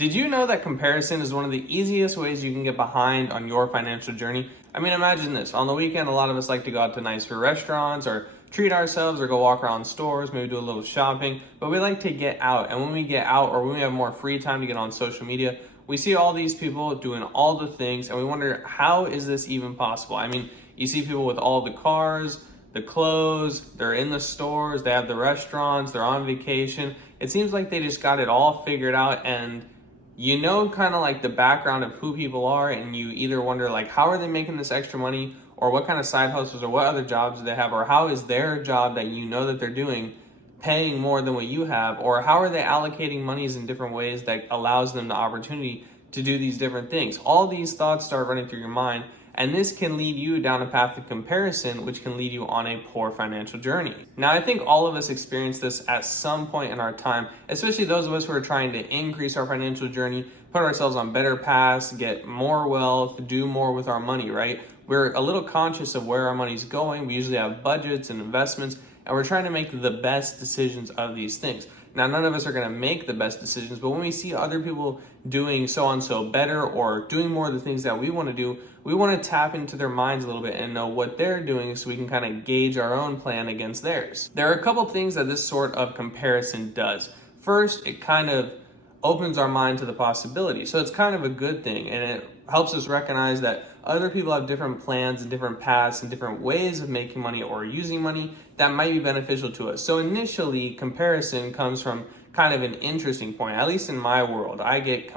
Did you know that comparison is one of the easiest ways you can get behind on your financial journey? I mean, imagine this. On the weekend, a lot of us like to go out to nicer restaurants or treat ourselves or go walk around stores, maybe do a little shopping, but we like to get out. And when we get out or when we have more free time to get on social media, we see all these people doing all the things and we wonder, how is this even possible? I mean, you see people with all the cars, the clothes, they're in the stores, they have the restaurants, they're on vacation. It seems like they just got it all figured out, and you know kind of like the background of who people are, and you either wonder like, how are they making this extra money, or what kind of side hustles or what other jobs do they have, or how is their job that you know that they're doing paying more than what you have, or how are they allocating monies in different ways that allows them the opportunity to do these different things. All these thoughts start running through your mind, and this can lead you down a path of comparison, which can lead you on a poor financial journey. Now, I think all of us experience this at some point in our time, especially those of us who are trying to increase our financial journey, put ourselves on better paths, get more wealth, do more with our money, right? We're a little conscious of where our money's going. We usually have budgets and investments, and we're trying to make the best decisions of these things. Now, none of us are going to make the best decisions, but when we see other people doing so and so better or doing more of the things that we want to do, we want to tap into their minds a little bit and know what they're doing so we can kind of gauge our own plan against theirs. There are a couple things that this sort of comparison does. First, it kind of opens our mind to the possibility. So it's kind of a good thing, and it helps us recognize that other people have different plans and different paths and different ways of making money or using money that might be beneficial to us. So initially, comparison comes from kind of an interesting point. At least in my world, I get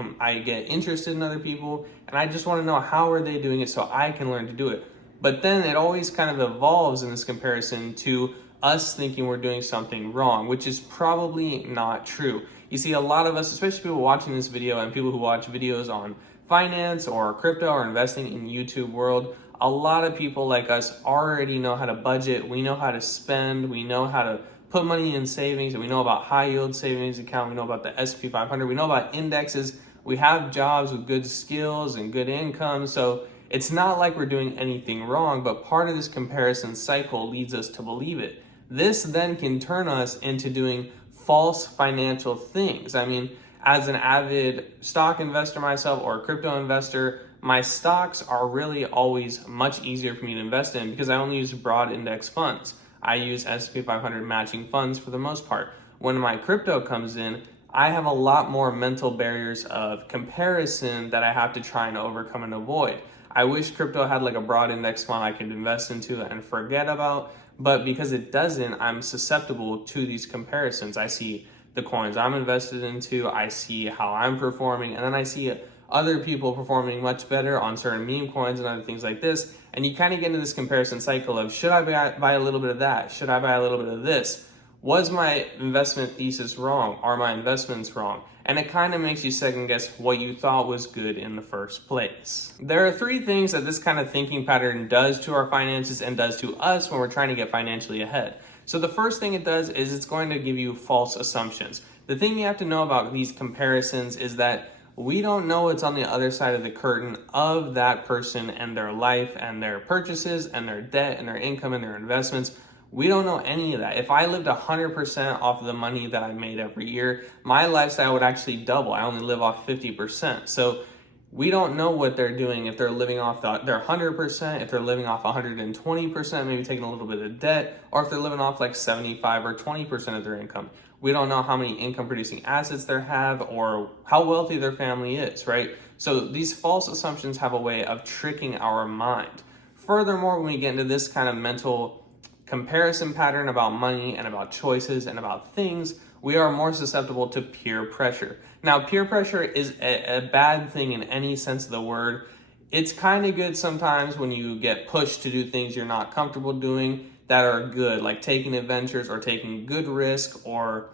interested in other people, and I just want to know how are they doing it so I can learn to do it. But then it always kind of evolves in this comparison to us thinking we're doing something wrong, which is probably not true. You see, a lot of us, especially people watching this video and people who watch videos on finance or crypto or investing in YouTube world, a lot of people like us already know how to budget. We know how to spend. We know how to put money in savings, and we know about high yield savings account. We know about the S&P 500. We know about indexes. We have jobs with good skills and good income. So it's not like we're doing anything wrong, but part of this comparison cycle leads us to believe it. This then can turn us into doing false financial things. I mean, as an avid stock investor myself or a crypto investor, my stocks are really always much easier for me to invest in because I only use broad index funds. I use S&P 500 matching funds for the most part. When my crypto comes in, I have a lot more mental barriers of comparison that I have to try and overcome and avoid. I wish crypto had like a broad index fund I could invest into and forget about, but because it doesn't, I'm susceptible to these comparisons. I see the coins I'm invested into, I see how I'm performing, and then I see other people performing much better on certain meme coins and other things like this. And you kind of get into this comparison cycle of, should I buy a little bit of that? Should I buy a little bit of this? Was my investment thesis wrong? Are my investments wrong? And it kind of makes you second guess what you thought was good in the first place. There are three things that this kind of thinking pattern does to our finances and does to us when we're trying to get financially ahead. So the first thing it does is it's going to give you false assumptions. The thing you have to know about these comparisons is that we don't know what's on the other side of the curtain of that person and their life and their purchases and their debt and their income and their investments. We don't know any of that. If I lived 100% off of the money that I made every year, my lifestyle would actually double. I only live off 50%. So we don't know what they're doing, if they're living off their 100%, if they're living off 120%, maybe taking a little bit of debt, or if they're living off like 75 or 20% of their income. We don't know how many income producing assets they have or how wealthy their family is, right? So these false assumptions have a way of tricking our mind. Furthermore, when we get into this kind of mental comparison pattern about money and about choices and about things, we are more susceptible to peer pressure. Now, peer pressure is a bad thing in any sense of the word. It's kind of good sometimes when you get pushed to do things you're not comfortable doing that are good, like taking adventures or taking good risk or,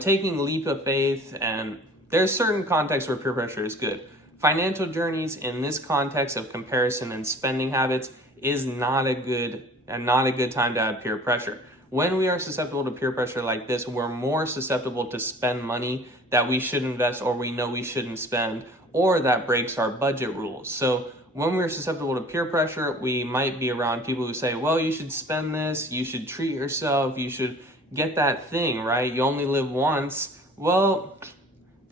taking leap of faith. And there's certain contexts where peer pressure is good. Financial journeys in this context of comparison and spending habits is not a good time to have peer pressure. When we are susceptible to peer pressure like this, we're more susceptible to spend money that we should invest or we know we shouldn't spend, or that breaks our budget rules. So when we're susceptible to peer pressure, we might be around people who say, well, you should spend this, you should treat yourself, you should get that thing, right? You only live once. Well,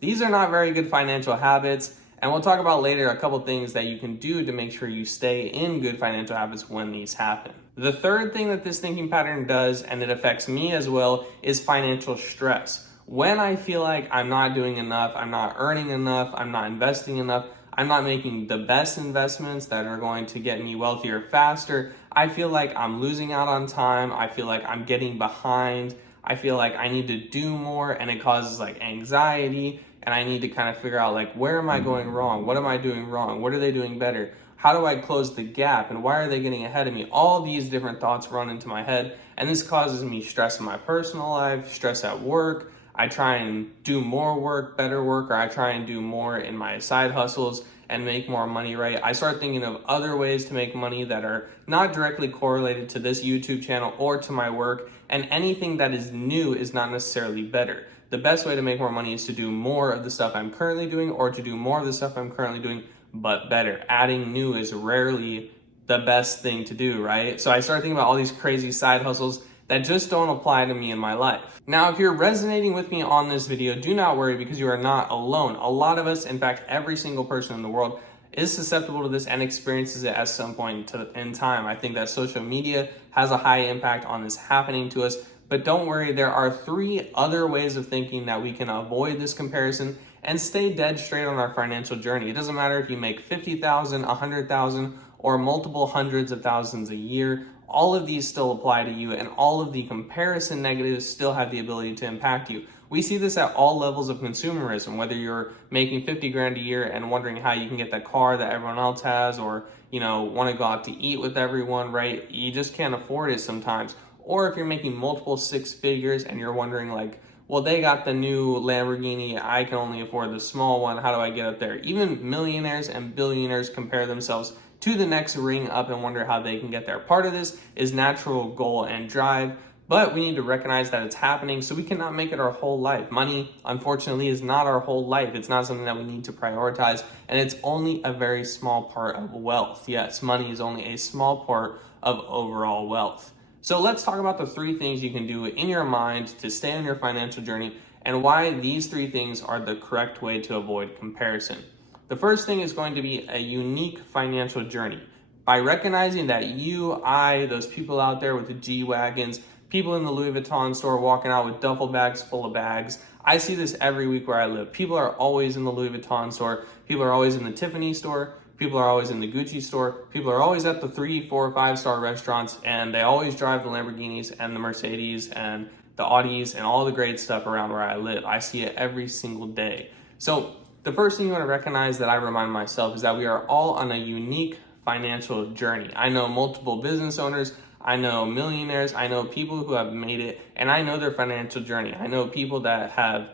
These are not very good financial habits, and we'll talk about later a couple things that you can do to make sure you stay in good financial habits when these happen. The third thing that this thinking pattern does, and it affects me as well, is financial stress. When I feel like I'm not doing enough, I'm not earning enough, I'm not investing enough, I'm not making the best investments that are going to get me wealthier faster, I feel like I'm losing out on time, I feel like I'm getting behind, I feel like I need to do more, and it causes like anxiety, and I need to kind of figure out like, where am I going wrong? What am I doing wrong? What are they doing better? How do I close the gap? And why are they getting ahead of me? All these different thoughts run into my head, and this causes me stress in my personal life, stress at work. I try and do more work, better work, or I try and do more in my side hustles and make more money, right? I start thinking of other ways to make money that are not directly correlated to this YouTube channel or to my work, and anything that is new is not necessarily better. The best way to make more money is to do more of the stuff I'm currently doing, or to do more of the stuff I'm currently doing, but better. Adding new is rarely the best thing to do, right? So I start thinking about all these crazy side hustles that just don't apply to me in my life. Now, if you're resonating with me on this video, do not worry, because you are not alone. A lot of us, in fact, every single person in the world is susceptible to this and experiences it at some point in time. I think that social media has a high impact on this happening to us, but don't worry, there are 3 other ways of thinking that we can avoid this comparison and stay dead straight on our financial journey. It doesn't matter if you make 50,000, 100,000, or multiple hundreds of thousands a year. All of these still apply to you, and all of the comparison negatives still have the ability to impact you. We see this at all levels of consumerism, whether you're making 50 grand a year and wondering how you can get that car that everyone else has, or want to go out to eat with everyone, right? You just can't afford it sometimes. Or if you're making multiple 6 figures and you're wondering like, well, they got the new Lamborghini, I can only afford the small one, how do I get up there? Even millionaires and billionaires compare themselves to the next ring up and wonder how they can get there. Part of this is natural goal and drive, but we need to recognize that it's happening, so we cannot make it our whole life. Money, unfortunately, is not our whole life. It's not something that we need to prioritize, and it's only a very small part of wealth. Yes, money is only a small part of overall wealth. So let's talk about the 3 things you can do in your mind to stay on your financial journey, and why these 3 things are the correct way to avoid comparison. The first thing is going to be a unique financial journey. By recognizing that you, I, those people out there with the G-Wagons, people in the Louis Vuitton store walking out with duffel bags full of bags. I see this every week where I live. People are always in the Louis Vuitton store. People are always in the Tiffany store. People are always in the Gucci store. People are always at the 3, 4, 5-star restaurants, and they always drive the Lamborghinis and the Mercedes and the Audis and all the great stuff around where I live. I see it every single day. So the first thing you want to recognize that I remind myself is that we are all on a unique financial journey. I know multiple business owners, I know millionaires, I know people who have made it, and I know their financial journey. I know people that have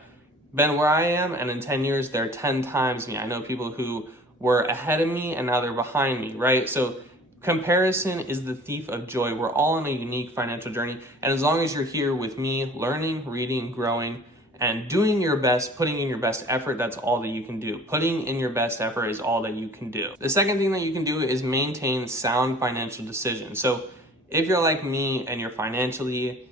been where I am, and in 10 years, they're 10 times me. I know people who were ahead of me and now they're behind me, right? So comparison is the thief of joy. We're all on a unique financial journey, and as long as you're here with me, learning, reading, growing, and doing your best, putting in your best effort, that's all that you can do. Putting in your best effort is all that you can do. The second thing that you can do is maintain sound financial decisions. So if you're like me and you're financially,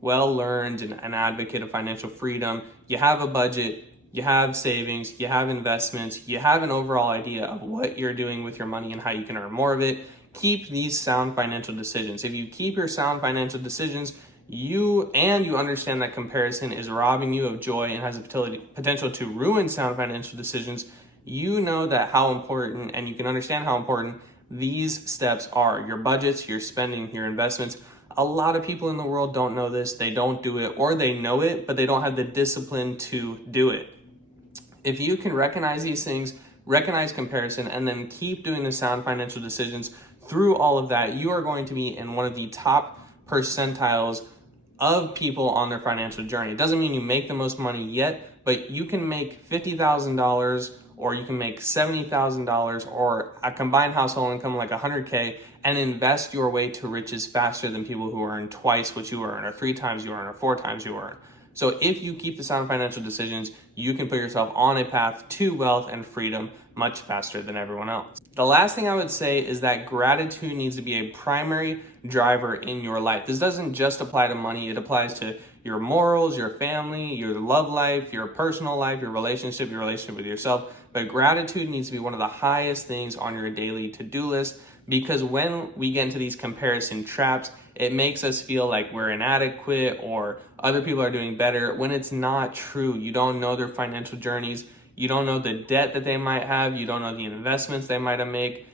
well-learned and an advocate of financial freedom, you have a budget, you have savings, you have investments, you have an overall idea of what you're doing with your money and how you can earn more of it, keep these sound financial decisions. If you keep your sound financial decisions, you understand that comparison is robbing you of joy and has a potential to ruin sound financial decisions, you know that how important, and you can understand how important these steps are. Your budgets, your spending, your investments. A lot of people in the world don't know this, they don't do it, or they know it, but they don't have the discipline to do it. If you can recognize these things, recognize comparison, and then keep doing the sound financial decisions through all of that, you are going to be in one of the top percentiles of people on their financial journey. It doesn't mean you make the most money yet, but you can make $50,000, or you can make $70,000, or a combined household income like $100K, and invest your way to riches faster than people who earn twice what you earn, or 3 times you earn, or 4 times you earn. So if you keep the sound financial decisions, you can put yourself on a path to wealth and freedom much faster than everyone else. The last thing I would say is that gratitude needs to be a primary driver in your life. This doesn't just apply to money, it applies to your morals, your family, your love life, your personal life, your relationship with yourself. But gratitude needs to be one of the highest things on your daily to-do list, because when we get into these comparison traps, it makes us feel like we're inadequate or other people are doing better when it's not true. You don't know their financial journeys. You don't know the debt that they might have. You don't know the investments they might have made.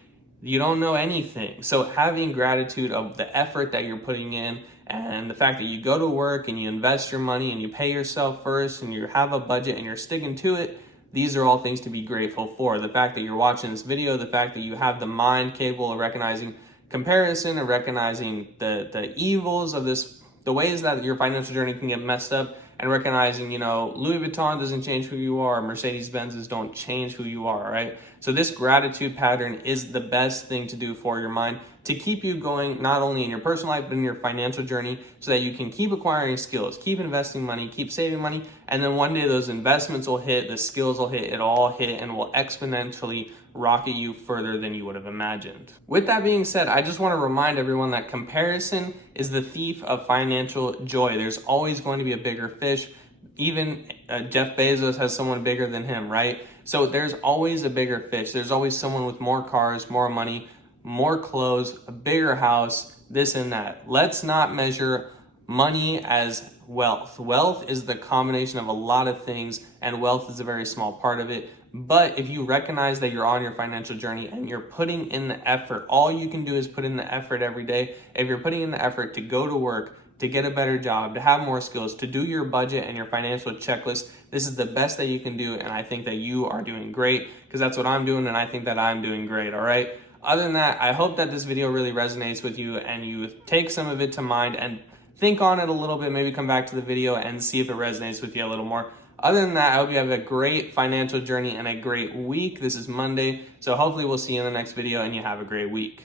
You don't know anything. So having gratitude of the effort that you're putting in and the fact that you go to work and you invest your money and you pay yourself first and you have a budget and you're sticking to it, these are all things to be grateful for. The fact that you're watching this video, the fact that you have the mind capable of recognizing comparison and recognizing the evils of this, the ways that your financial journey can get messed up, and recognizing, Louis Vuitton doesn't change who you are, Mercedes-Benzes don't change who you are, right? So this gratitude pattern is the best thing to do for your mind to keep you going, not only in your personal life, but in your financial journey, so that you can keep acquiring skills, keep investing money, keep saving money, and then one day those investments will hit, the skills will hit, it all hit, and will exponentially rocket you further than you would have imagined. With that being said, I just want to remind everyone that comparison is the thief of financial joy. There's always going to be a bigger fish. Even Jeff Bezos has someone bigger than him, right? So there's always a bigger fish. There's always someone with more cars, more money, more clothes, a bigger house, this and that. Let's not measure money as wealth. Wealth is the combination of a lot of things, and wealth is a very small part of it. But if you recognize that you're on your financial journey and you're putting in the effort, all you can do is put in the effort every day. If you're putting in the effort to go to work, to get a better job, to have more skills, to do your budget and your financial checklist, this is the best that you can do. And I think that you are doing great, because that's what I'm doing, and I think that I'm doing great, all right? Other than that, I hope that this video really resonates with you and you take some of it to mind and think on it a little bit, maybe come back to the video and see if it resonates with you a little more. Other than that, I hope you have a great financial journey and a great week. This is Monday, so hopefully we'll see you in the next video and you have a great week.